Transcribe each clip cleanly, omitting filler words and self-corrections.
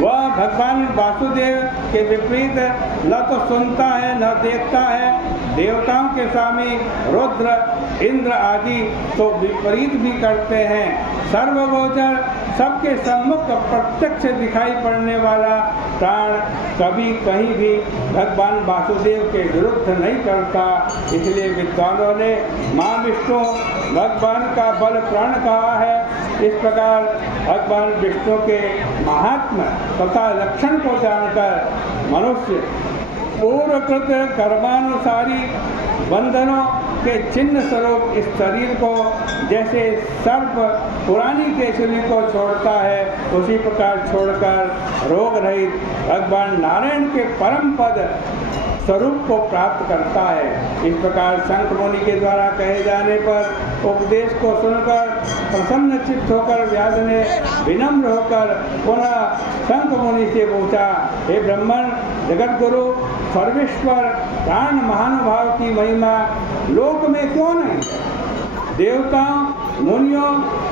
वह भगवान वासुदेव के विपरीत न तो सुनता है न देखता है। देवताओं के स्वामी रुद्र इंद्र आदि तो विपरीत भी करते हैं। सर्वगोचर सबके सम्मुख प्रत्यक्ष दिखाई पड़ने वाला प्राण कभी कहीं भी भगवान वासुदेव के विरुद्ध नहीं करता। इसलिए विद्वानों ने माँ विष्णु भगवान का बल प्राण कहा है। इस प्रकार भगवान विष्णु के महात्म्य तथा लक्षण को जानकर मनुष्य पूर्वकृत कर्मानुसारी बंधनों के चिन्ह स्वरूप इस शरीर को जैसे सर्प पुरानी केसरी को छोड़ता है, उसी प्रकार छोड़कर रोग रहित भगवान नारायण के परम पद स्वरूप को प्राप्त करता है। इस प्रकार शंख मुनि के द्वारा कहे जाने पर उपदेश को सुनकर प्रसन्न चित्त होकर व्यास ने विनम्र होकर पुनः शंख मुनि से पूछा, हे ब्राह्मण जगत गुरु सर्वेश्वर प्राण महानुभाव की महिमा लोक में क्यों नहीं? देवताओं मुनियों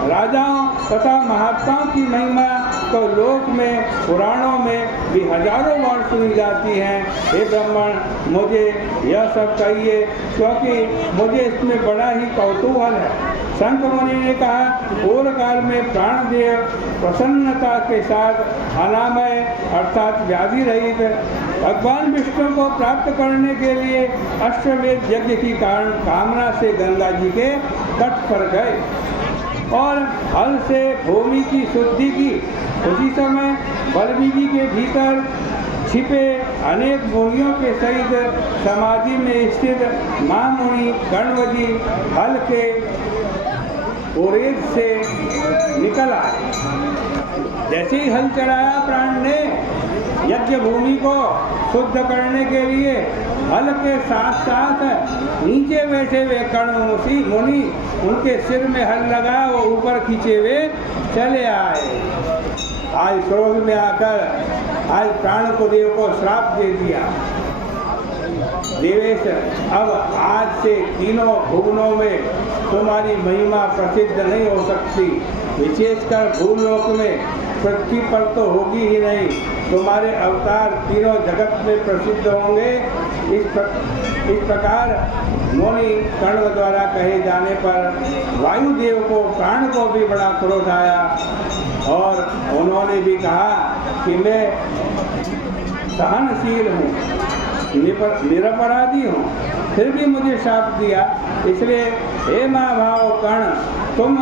राजाओं तथा महात्माओं की महिमा तो लोक में पुराणों में भी हजारों बार सुनी जाती हैं। हे ब्राह्मण मुझे यह सब कहिए, क्योंकि मुझे इसमें बड़ा ही कौतूहल है। शंख मुनि ने कहा, पूर्व काल में प्राणदेव प्रसन्नता के साथ अनामय अर्थात व्याधि रहित भगवान विष्णु को प्राप्त करने के लिए अश्वमेध यज्ञ की कारण कामना से गंगा जी के तट पर गए और हल से भूमि की शुद्धि की। उसी समय वाल्मीकि के भीतर छिपे अनेक मुनियों के सहित समाधि में स्थित महामुनि गणवजी हल के ओरेज से निकल आए। जैसे ही हल चढ़ाया प्राण ने यज्ञ भूमि को शुद्ध करने के लिए हल के साथ साथ नीचे बैठे हुए कर्ण मुनि उनके सिर में हल लगा वो ऊपर खींचे हुए चले आए। आज क्रोध में आकर आज प्राण को देव को श्राप दे दिया। देवेश अब आज से तीनों भुवनों में तुम्हारी महिमा प्रसिद्ध नहीं हो सकती, विशेषकर भूलोक में पृथ्वी पर तो होगी ही नहीं। तुम्हारे अवतार तीनों जगत में प्रसिद्ध होंगे। इस प्रकार मुनि कर्ण द्वारा कहे जाने पर वायुदेव को प्राण को भी बड़ा क्रोध आया और उन्होंने भी कहा कि मैं सहनशील हूँ, निरपराधी हूँ, फिर भी मुझे शाप दिया। इसलिए हे महाभाव कर्ण तुम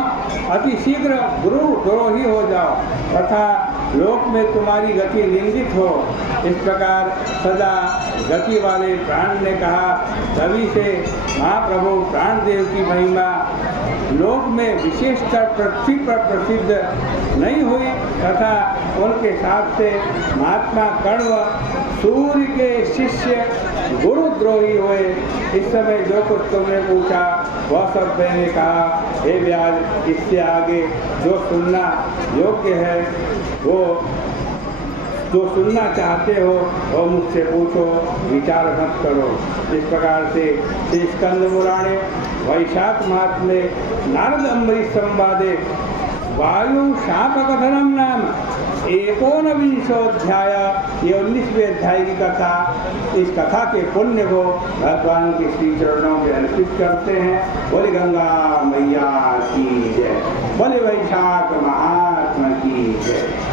अति शीघ्र गुरु द्रोही हो जाओ तथा लोक में तुम्हारी गति निंदित हो। इस प्रकार सदा गति वाले प्राण ने कहा, तभी से महाप्रभु प्राणदेव की महिमा लोक में विशेषकर पृथ्वी पर प्रसिद्ध नहीं हुई तथा उनके साथ से महात्मा कण्व सूर्य के शिष्य गुरुद्रोही हुए। इस समय जो कुछ तुमने पूछा वह सब मैंने कहा। हे व्यास इससे आगे जो सुनना योग्य है वो जो सुनना चाहते हो वो मुझसे पूछो, विचार मत करो। इस प्रकार से श्री स्कंद पुराणे वैशाख मास में नारद अम्बरीश संवादे वायु शाप कथनम नाम 19वाध्याय, ये 19वें अध्याय की कथा। इस कथा के पुण्य को भगवान के श्री चरणों में अर्पित करते हैं। बोले गंगा मैया की जय, बोले वैशाख महात्मा की जय।